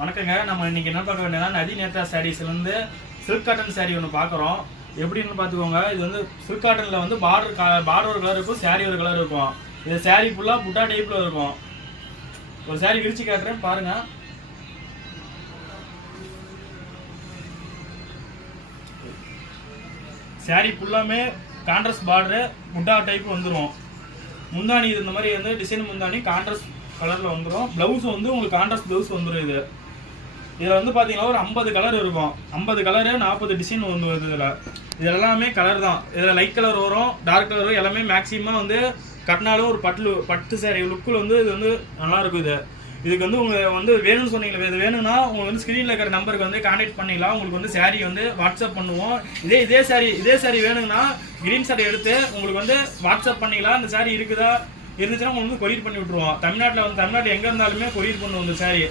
வணக்கங்க. நம்ம இன்னைக்கு என்ன பார்க்க வேண்டியதுன்னா நதி நேத்ரா சாரீஸ்லேருந்து சில்க் காட்டன் சாரீ ஒன்று பார்க்குறோம். எப்படின்னு பார்த்துக்கோங்க. இது வந்து சில்க் காட்டனில் வந்து பார்டர் ஒரு கலர் இருக்கும், சாரீ ஒரு கலர் இருக்கும். இது சாரீ ஃபுல்லாக புட்டா டைப்பில் இருக்கும். ஒரு சாரீ விரிச்சு காட்டுறேன் பாருங்க. சாரீ ஃபுல்லாமே கான்ட்ராஸ்ட் பார்டரு புட்டா டைப் வந்துடும். முந்தானி இந்த மாதிரி வந்து டிசைன் முந்தானி கான்ட்ராஸ்ட் கலரில் வந்துடும். ப்ளவுஸ் வந்து உங்களுக்கு கான்ட்ராஸ்ட் ப்ளவுஸ் வந்துடும். இதில் வந்து பார்த்தீங்கன்னா ஒரு 50 கலர் இருக்கும். 50 கலரு 40 டிசைன் வந்து வருது. இது எல்லாமே கலர் தான். இதில் லைட் கலர் வரும், டார்க் கலர் வரும். எல்லாமே மேக்ஸிமம் வந்து கட்டினாலும் ஒரு பட்டு சாரி லுக்கில் வந்து இது வந்து நல்லாயிருக்கும். இதுக்கு வந்து உங்களுக்கு வந்து வேணும்னு சொன்னீங்களே, இது வேணும்னா உங்களுக்கு வந்து ஸ்க்ரீனில் இருக்கிற நம்பருக்கு வந்து கான்டாக்ட் பண்ணிக்கலாம். உங்களுக்கு வந்து சாரீ வந்து வாட்ஸ்அப் பண்ணுவோம். இதே சாரீ வேணுங்கன்னா கிரீன் சாரீ எடுத்து உங்களுக்கு வந்து வாட்ஸ்அப் பண்ணிக்கலாம். இந்த சாரீ இருந்துச்சுன்னா உங்களுக்கு வந்து கொரியர் பண்ணி விட்ருவோம். தமிழ்நாட்டில் எங்கே இருந்தாலுமே கொரியர் பண்ணுவோம் இந்த சாரீ.